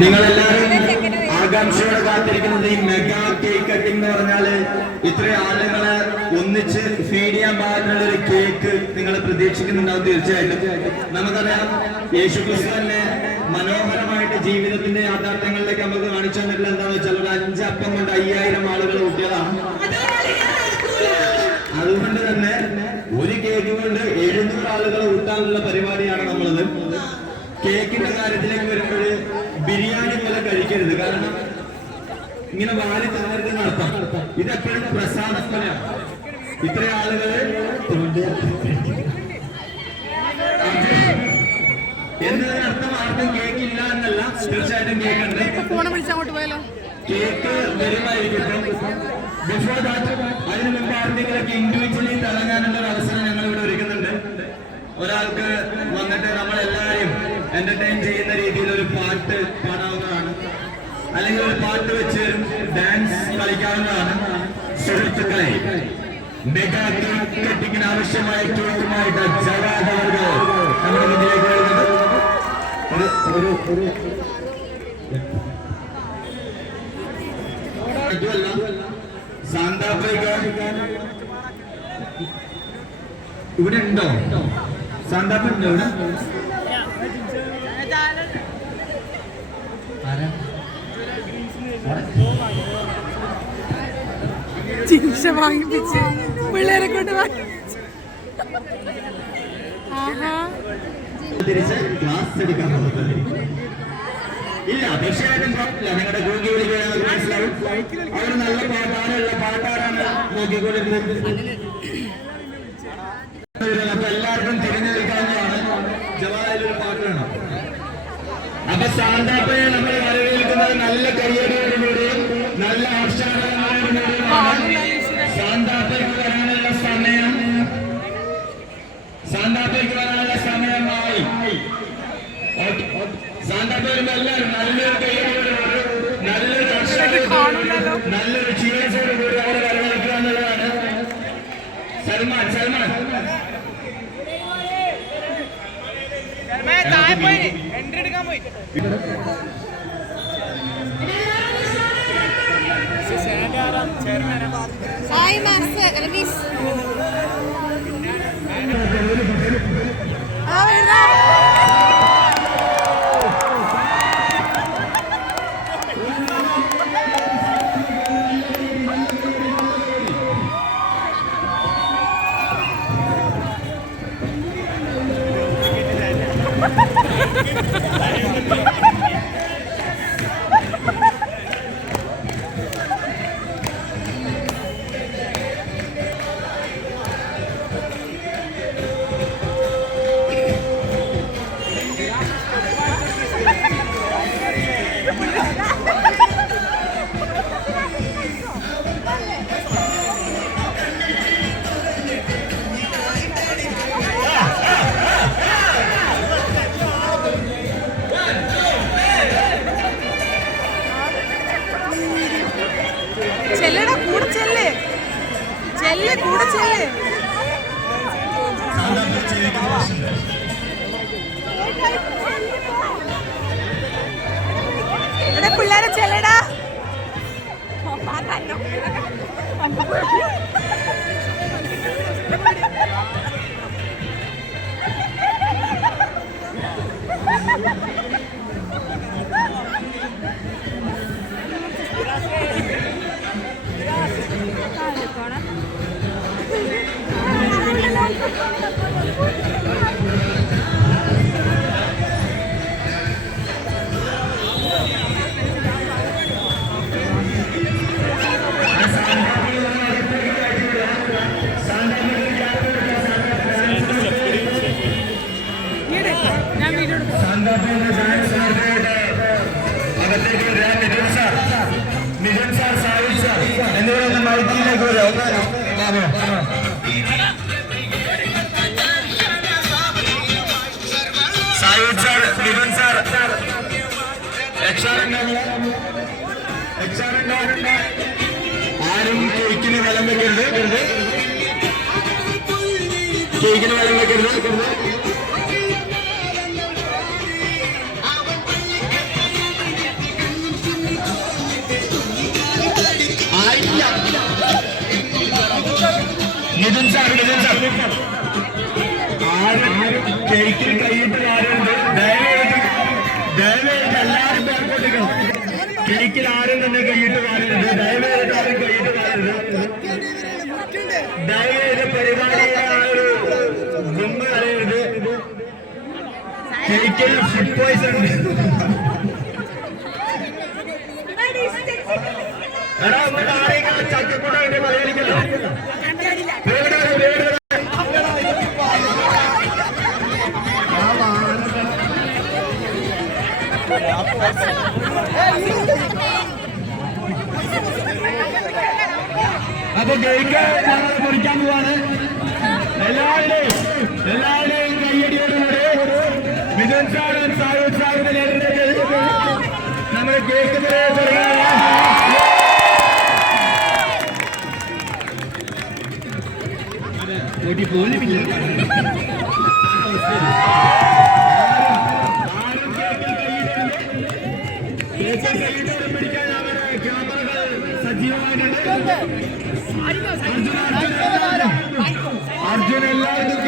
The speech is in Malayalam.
നിങ്ങളെല്ലാവരും ആകാംക്ഷയോടെ കാത്തിരിക്കുന്നത് ഈ മെഗാ കേക്ക് കട്ടിംഗ് എന്ന് പറഞ്ഞാല് ഇത്രയും ആളുകളെ ഒന്നിച്ച് ഫീഡ് ചെയ്യാൻ പാടുള്ള ഒരു കേക്ക് നിങ്ങൾ പ്രതീക്ഷിക്കുന്നുണ്ടാവും. തീർച്ചയായിട്ടും നമുക്കറിയാം യേശുക്രിസ്തു തന്നെ മനോഹരമായിട്ട് ജീവിതത്തിന്റെ യാഥാർത്ഥ്യങ്ങളിലേക്ക് നമുക്ക് കാണിച്ചു തന്നിട്ടുള്ള എന്താണെന്ന് വെച്ചാൽ ഒരു 5 അപ്പം കൊണ്ട് 5000 ആളുകൾ കൂട്ടിയതാണ്. അതുകൊണ്ട് തന്നെ ഒരു കേക്ക് കൊണ്ട് 700 ആളുകളെ ഊട്ടാനുള്ള പരിപാടിയാണ് നമ്മളത്. കേക്കിന്റെ കാര്യത്തിലേക്ക് വരുമ്പോൾ ബിരിയാണി പോലെ കഴിക്കരുത്. കാരണം ഇങ്ങനെ വാരി തന്നരുത് നടത്താം. ഇതെപ്പോഴും പ്രസാദം പോലെയാണ്. ഇത്ര ആളുകള് എന്നതിനർത്ഥം ആർക്കും കേക്ക് ഇല്ല എന്നല്ല. തീർച്ചയായിട്ടും കേക്ക് ഉണ്ട്. കേക്ക് വരുമായിരിക്കും. ബിഫോർ ദാറ്റ് അതിന് മുമ്പ് ആർക്കെങ്കിലൊക്കെ ഇൻഡിവിജ്വലി തിളങ്ങാനുള്ള ഒരു അവസരം ഞങ്ങൾ ഇവിടെ ഒരുക്കുന്നുണ്ട്. ഒരാൾക്ക് വന്നിട്ട് നമ്മളെല്ലാവരും എന്റർടൈൻ ചെയ്യുന്ന രീതിയിൽ ഒരു പാട്ട് പാടാവുന്നതാണ്, അല്ലെങ്കിൽ ഒരു പാട്ട് വെച്ച് ഡാൻസ് കളിക്കാവുന്നതാണ്. സുഹൃത്തുക്കളെ, മെഗാ കേക്ക് കട്ടിങ്ങിന് ആവശ്യമായ കേക്കുമായിട്ട് ജവാദ് അവർക്ക് നമ്മുടെ മുന്നിലേക്ക് വരുന്നത്. ഇവിടെ ഉണ്ടോ? സാന്താപ്പ ഉണ്ടോ ഇവിടെ? ചികിത്സ വാങ്ങിപ്പിച്ച് പിള്ളേരെ കൊണ്ട് തിരിച്ച് ക്ലാസ് എടുക്കാൻ ഇല്ല. തീർച്ചയായിട്ടും നിങ്ങളുടെ കൂക്കി വിളിക്കാൻ മനസ്സിലാവും. അവർ നല്ല പാട്ടാനുള്ള പാട്ടാരാണ് നോക്കിക്കൊണ്ടിരുന്നത്. അപ്പൊ എല്ലാവർക്കും തിരിഞ്ഞു നിൽക്കാവുന്നതാണ്. ജവാദിലൊരു പാട്ട് വേണം. അപ്പൊ സാന്താപ്പയെ നമ്മൾ വരവേൽക്കുന്നത് നല്ല കയ്യടിയോടുകൂടിയും നല്ല ആക്ഷേപങ്ങളോടുകൂടിയുമാണ്. സാന്താപ്പയ്ക്ക് വരാനുള്ള സമയമായി. സാന്താപ്പ വരുമ്പോ എല്ലാവരും നല്ലൊരു കയ്യടിയോടുകൂടി നല്ലൊരു നല്ലൊരു ചികിത്സയോടുകൂടി അവരെ വരവേൽക്കുക എന്നുള്ളതാണ്. സൽമാൻ പിള്ളേരെ ചെല്ലടാ. എന്നിവരൊന്നും മൈക്കിലേക്ക് വരും. സായൂജ് സാർ, നിബൻ സാർ, ആരും കേക്കിന് വെള്ളം വെക്കരുത്. കേക്കിൽ കൈയിട്ട് മാറുന്നുണ്ട്. ദയവായിട്ട് എല്ലാവരും പുറത്തോട്ടേക്കും. കേക്കിൽ ആരും തന്നെ കൈയിട്ട് മാറുന്നുണ്ട്. ദയവായിട്ട് ആരും കൈയിട്ട് മാറരുത്. ദയവായിട്ട് പരിപാടിയുടെ ആ ഒരു ഗുമ്പ് അറിയരുത്. കേക്കിൽ ഫുഡ് പോയിസൺ ഉണ്ട്. എടാ നമുക്ക് ആരെങ്കിലും ചക്കക്കൂട്ടായിട്ട് മലയാളിക്കല്ലോ. അപ്പൊ കേക്ക് ഞങ്ങൾ കുറിക്കാൻ പോവാണ്. എല്ലാവരുടെയും കയ്യടിയോടുകൂടി മിഥുൻ സാറും സായൂജ് സാറിന്റെ നേതൃത്വത്തിൽ നമ്മൾ കേക്ക് തുടങ്ങുകയാണ്. പോലുമില്ല. പിടിക്കാൻ അവരുടെ ക്യാമറകൾ സജീവമായിട്ടുണ്ട്. അർജുൻ എല്ലാവർക്കും